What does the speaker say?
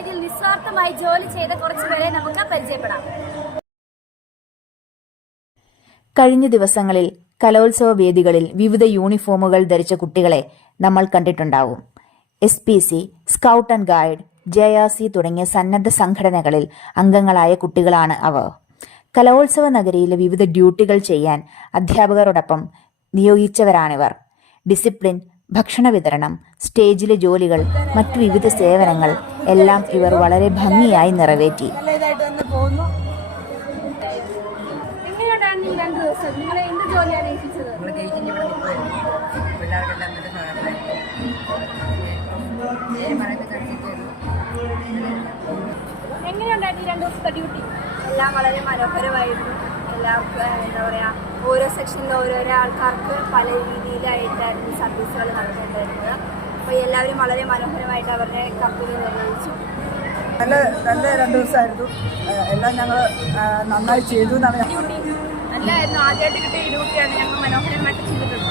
വേദിയിൽ നിസ്വാർത്ഥമായി ജോലി ചെയ്ത കുറച്ചു പേരെ നമുക്ക് പരിചയപ്പെടാം. കഴിഞ്ഞ ദിവസങ്ങളിൽ കലോത്സവ വേദികളിൽ വിവിധ യൂണിഫോമുകൾ ധരിച്ച കുട്ടികളെ നമ്മൾ കണ്ടിട്ടുണ്ടാവും. SPC, scout and guide, JRC തുടങ്ങിയ സന്നദ്ധ സംഘടനകളിൽ അംഗങ്ങളായ കുട്ടികളാണ് അവർ. കലോത്സവ നഗരിയിലെ വിവിധ ഡ്യൂട്ടികൾ ചെയ്യാൻ അധ്യാപകരോടൊപ്പം നിയോഗിച്ചവരാണിവർ. ഡിസിപ്ലിൻ, ഭക്ഷണ വിതരണം, സ്റ്റേജിലെ ജോലികൾ, മറ്റു വിവിധ സേവനങ്ങൾ എല്ലാം ഇവർ വളരെ ഭംഗിയായി നിറവേറ്റി. എങ്ങനെയുണ്ടായിരുന്നു 2 ദിവസത്തെ ഡ്യൂട്ടി? എല്ലാം വളരെ മനോഹരമായിരുന്നു. എല്ലാവർക്കും എന്താ പറയുക, ഓരോ സെക്ഷനിലും ഓരോരോ ആൾക്കാർക്ക് പല രീതിയിലായിട്ടായിരുന്നു സർവീസുകൾ നടത്തേണ്ടിയിരുന്നത്. അപ്പോൾ എല്ലാവരും വളരെ മനോഹരമായിട്ട് അവരുടെ കമ്പനി നിർവഹിച്ചു. നല്ല 2 ദിവസമായിരുന്നു. എല്ലാം ഞങ്ങൾ നന്നായി ചെയ്തു എന്നാണ്. ഡ്യൂട്ടി നല്ലായിരുന്നു. ആദ്യമായിട്ട് കിട്ടിയ ഡ്യൂട്ടിയാണ്. ഞങ്ങൾ മനോഹരമായിട്ട് ചെയ്തിട്ടുണ്ട്.